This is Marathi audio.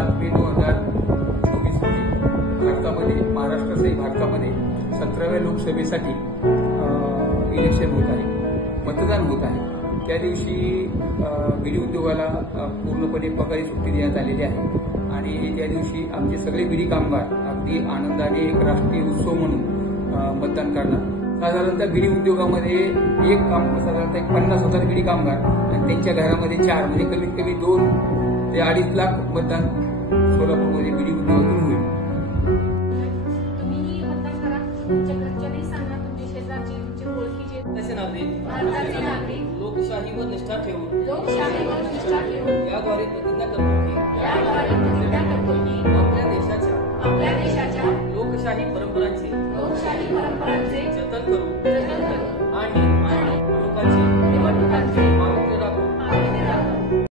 7 मे 2024 रोजी भारतामध्ये, महाराष्ट्रासहित भारतामध्ये 17व्या लोकसभेसाठी इलेक्शन होत आहे, मतदान होत आहे। त्या दिवशी बीडी उद्योगाला पूर्णपणे पगारी सुट्टी देण्यात आलेली आहे आणि त्या दिवशी आमचे सगळे बीडी कामगार अगदी आनंदाने एक राष्ट्रीय उत्सव म्हणून मतदान करणार। साधारणतः बीडी उद्योगामध्ये साधारणतः 50,000 बीडी कामगार आणि त्यांच्या घरामध्ये 4 म्हणजे कमीत कमी 2 ते 2.5 लाख मतदान सोलापूरमध्ये बीडी उद्योगातून होईल। लोकशाहीवर निष्ठा ठेवून याद्वारे प्रतिज्ञा करतो की आपल्या देशाच्या लोकशाही परंपरांचे